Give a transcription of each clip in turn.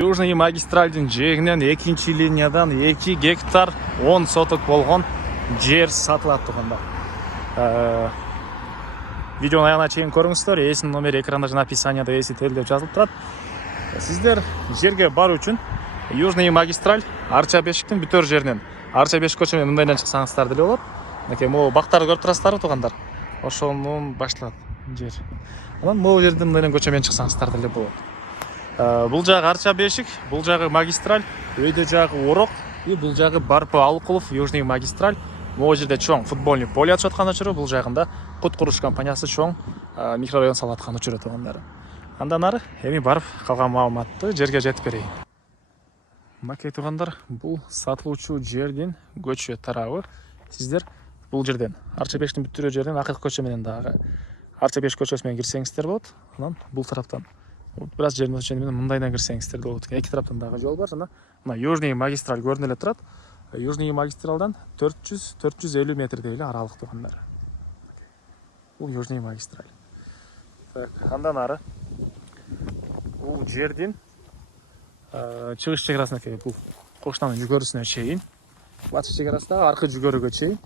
Южный магистральдың жегінен екінші линиядан 2 гектар 10 соток болған жер сатылады туғандар. Видеоны аяғына чейін көріңіздер. Есім номер экранда жана описанияда есітел деп жазылып тұрады. Сіздер жерге бару үшін Южный магистраль Арча Бешіктің бүтөр жерінен Арча Бешік көшемен мындайдан шықсаңыздар деле болот. Мынакей бактарды көрүп турасыздар туғандар. Ошонун башталат жер. Анан могу жерден мындайдан көчөмен чыксаңыздар деле болот. Бул жагы Арча Бешик, бул жагы магистраль, өйдө жагы Орок, бул жагы Барпы Алыкулов Южный магистраль. Могу жерде чоң футбольный поле ачып аткан учуру, бул жагында Кут куруш компаниясы чоң микрорайон салып аткан учуру тугандар. Андан ары эми барып калган маалыматты жерге жетип берейин. Макей тугандар, бул сатылуучу жердин көчө тарабы. Сиздер бул жерден Арча Бешиктин бүттүрө жерден акыркы көчө менен дагы Арча Бешик көчөсү менен кирсеңиздер болот. Анан бул тараптан бир аз жердин өчөнү менен мындайдан кирсеңиздер болот. Эки тараптан дагы жол бар жана мына Южный магистраль көрүнүп эле турат. Южный магистралдан 400-450 метрдей эле аралык тугандар. Бул Южный магистраль. Так, андан ары бул жердин чыгыш чекарасына бул коштанын жүгөрүсүнө чейин, батыш чекарасына аркы жүгөрүгө чейин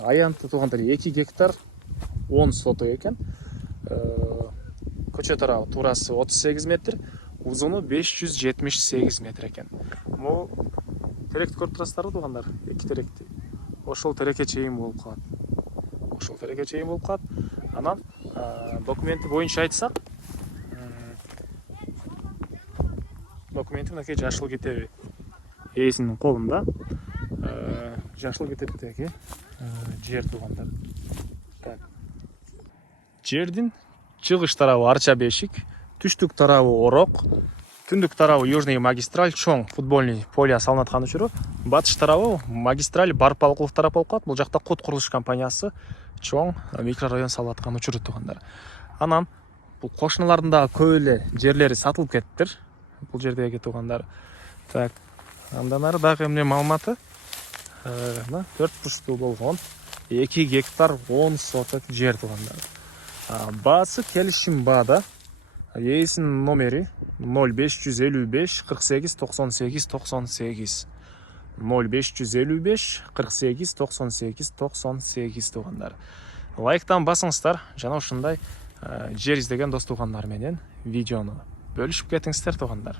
аянты тугандар 2 гектар 10 соток экен. Көчө тарабы туурасы 38 метр, узуну 578 метр экен. Могу теректи көрүп турасыздарбы тугандар? Эки теректи. Ошол терекке чейин болуп калат. Ошол терекке чейин болуп калат. Анан документи боюнча айтсак, документи мынакей жашыл китеби ээсинин колунда. Жашыл китептеги жер тугандар. Так. Жердин чыгыш тарабы Арча Бешик, түштүк тарабы Орок, түндүк тарабы Южный магистраль, чоң футбольный поле салынып аткан учуру, батыш тарабы магистраль Барпы Алыкулов тарап болуп калат. Бул жакта Кут курулуш компаниясы чоң микрорайон салып аткан учуру тугандар. Анан бул кошуналардын дагы көп эле жерлери сатылып кеттир. Бул жердеги тугандар. Так, андан ары дагы эмне маалыматы? 4 бурчтуу болгон 2 гектар 10 соток жер тугандар. Баасы келишим баада. Ээсинин номери 0555 48 98 98. 0555 48 98 98 тугандар. Лайктан басыңыздар, жана ушундай жер издеген дос тугандар менен видеону бөлүшүп кетиңиздер тугандар.